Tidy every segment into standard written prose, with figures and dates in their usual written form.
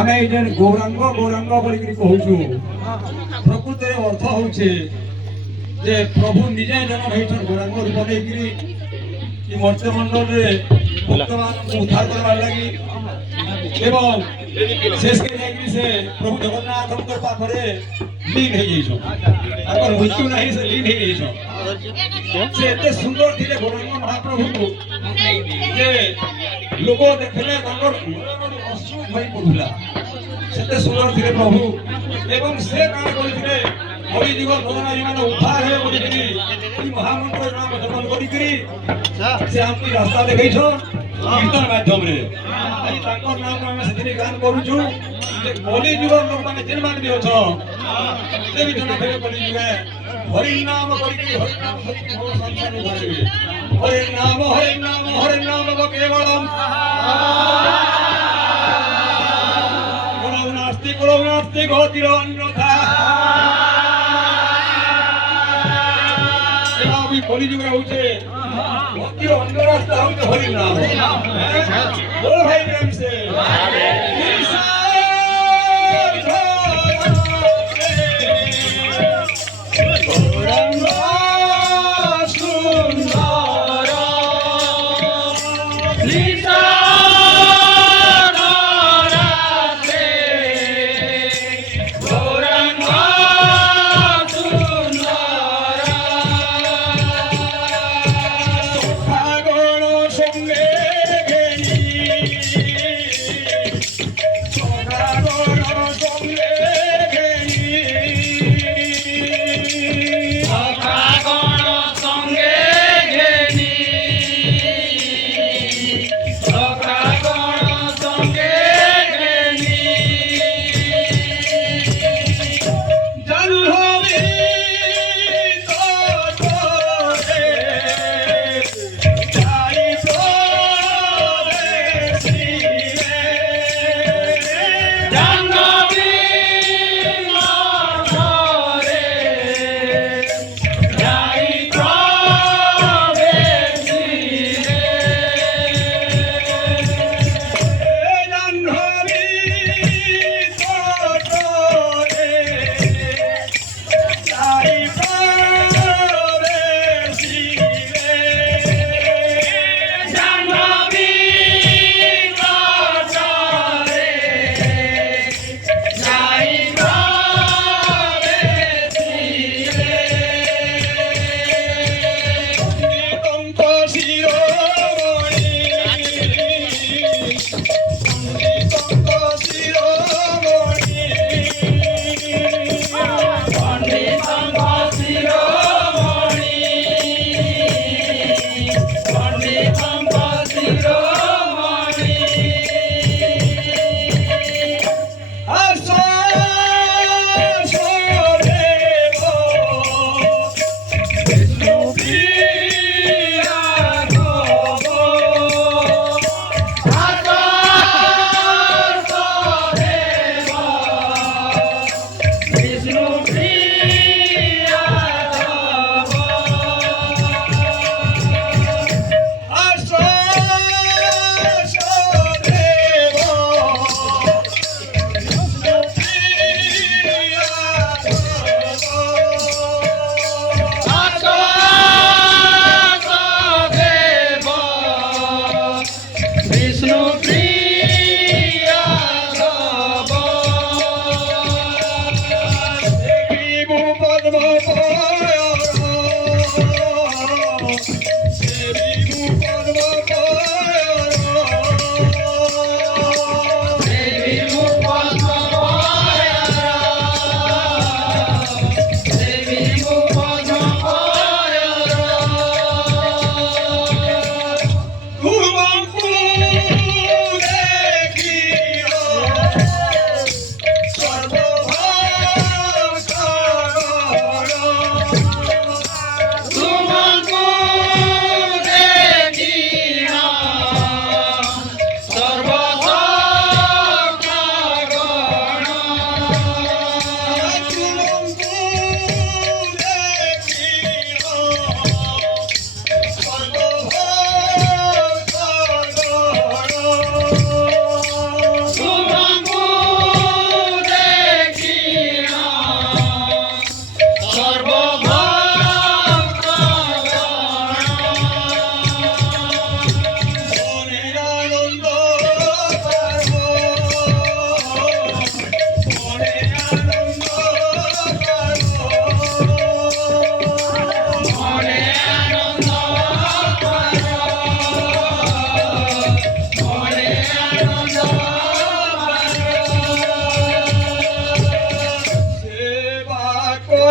ଆମେ ଏଇ ଯେନ୍ ଗୌରାଙ୍ଗ ଗୌରାଙ୍ଗ ବୋଲିକିରି କହୁଛୁ ପ୍ରକୃତରେ ଅର୍ଥ ହଉଛି ଯେ ପ୍ରଭୁ ନିଜେ ଜନ୍ମ ହେଇଛନ୍ ଗୌରାଙ୍ଗ ରୂପ ନେଇକିରି ଇ ମର୍ତ୍ତ୍ୟମଣ୍ଡଳରେ ଭକ୍ତମାନଙ୍କୁ ଉଦ୍ଧାର କରବାର ଲାଗି ଏବଂ ଶେଷକେ ଯାଇକି ସେ ପ୍ରଭୁ ଜଗନ୍ନାଥଙ୍କ ପାଖରେ লীନ ହେଇଯାଇଛନ୍ ତାଙ୍କର ମୃତ୍ୟୁ ନାହିଁ ସେ লীନ ହେଇଯାଇଛନ୍ ସେ ଏତେ ସୁନ୍ଦର ଥିଲେ ଗୌରାଙ୍ଗ ମହାପ୍ରଭୁ ଯେ ଲୋକ ଦେଖିଲେ ତାଙ୍କର ଅଶ୍ରୁ ଭରି ପଡୁଥିଲା ସେତେ ସୁନ୍ଦର ଥିଲେ ପ୍ରଭୁ ଏବଂ ସେ କାଣ କରିଥିଲେ କଳିଯୁଗ ନରନାରୀମାନେ ଉଦ୍ଧାର ହେବେ ବୋଲିକିରି ଇ ମହାମନ୍ତ୍ର ନାମ ଜପ କରିକିରି ସେ ଆମକୁ ରାସ୍ତା ଦେଖେଇଛନ୍ କୀର୍ତ୍ତନ ମାଧ୍ୟମରେ ଆଜି ତାଙ୍କର ନାମ ଆମେ ସେଥିରେ ଗାନ କରୁଛୁ ଯେ କଳିଯୁଗ ଲୋକମାନେ ଯେନ୍ମାନେ ବି ଅଛନ୍ ସେ ବି ଜଣେ ହେବେ କଳିଯୁଗେ ହରିନାମ କରିକି ହରିନାମ କରିକି ମୋ ସଂସାର ଉଦ୍ଧାରିବେ ହରିନାମ କେବଳମ୍ କୁଳଉ ନାସ୍ତି ଗତିର ଅନ୍ୟଥା কলিযুগ হচ্ছে ভক্তির অন্য রাস্তা হচ্ছে হরিনাম বল ভাই প্রেমসে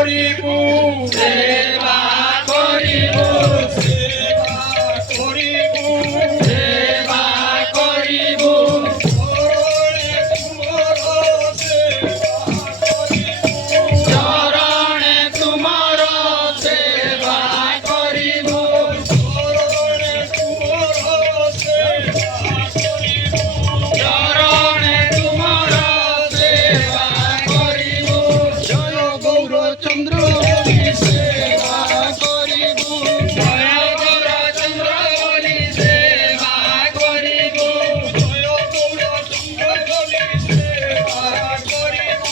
করিবু সেবা করিবু সেবা করিবু সেবা করিবু চরণে তুমর সেবা করিবু চরণে তুমর সেবা করিবু চরণে তুমর সেবা করিবু জয় গৌরচন্দ্র বলি সেবা করিবু জয় গৌরচন্দ্র বলি সেবা করিবু জয় গৌরচন্দ্র বলি সেবা করিবু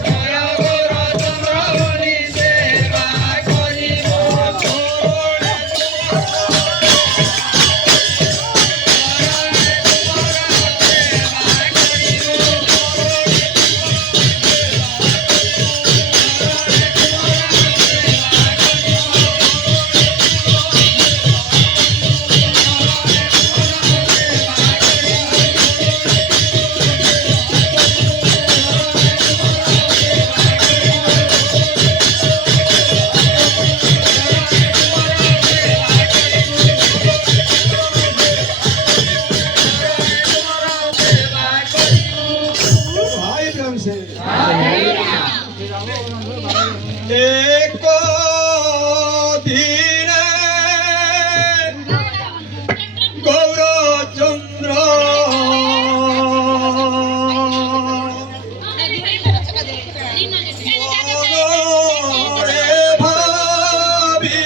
জয় গৌরচন্দ্র বলি সেবা করিবু भाई प्रेम से एक धीरे गौरचंद्र मनोरे भाविना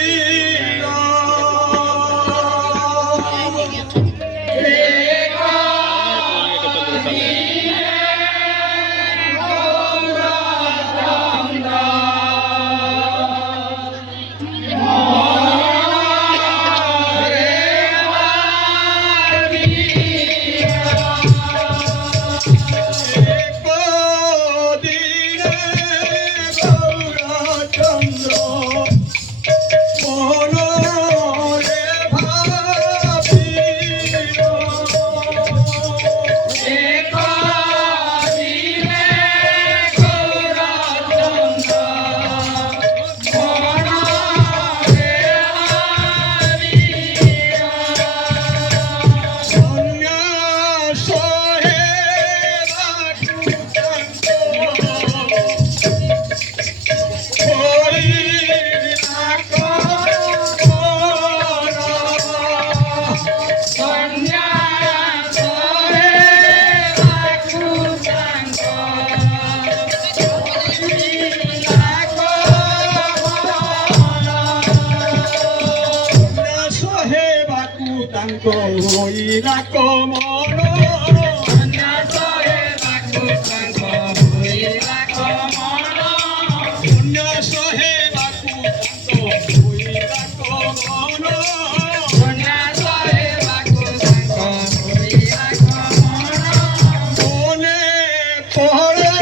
হইলা কমল হইলা কমল সহে বাকু হইলা কমল সহে বাকু হইলা কমল মনে পড়ে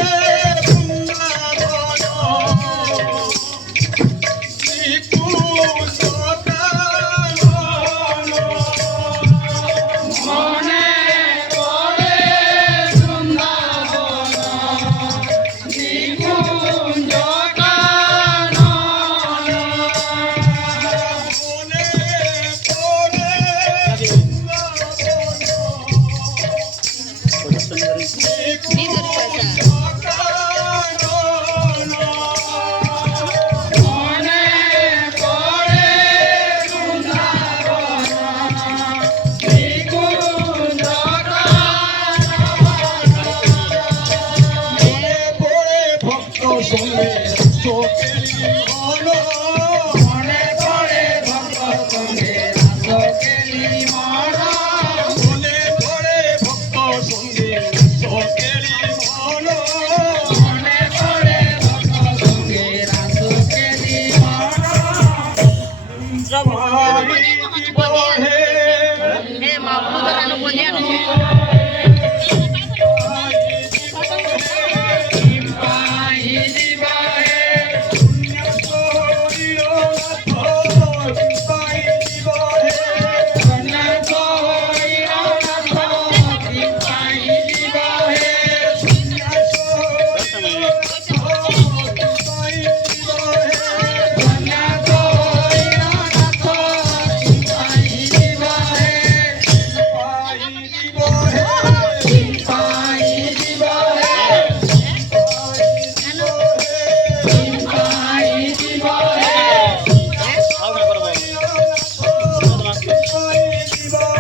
সঙ্গে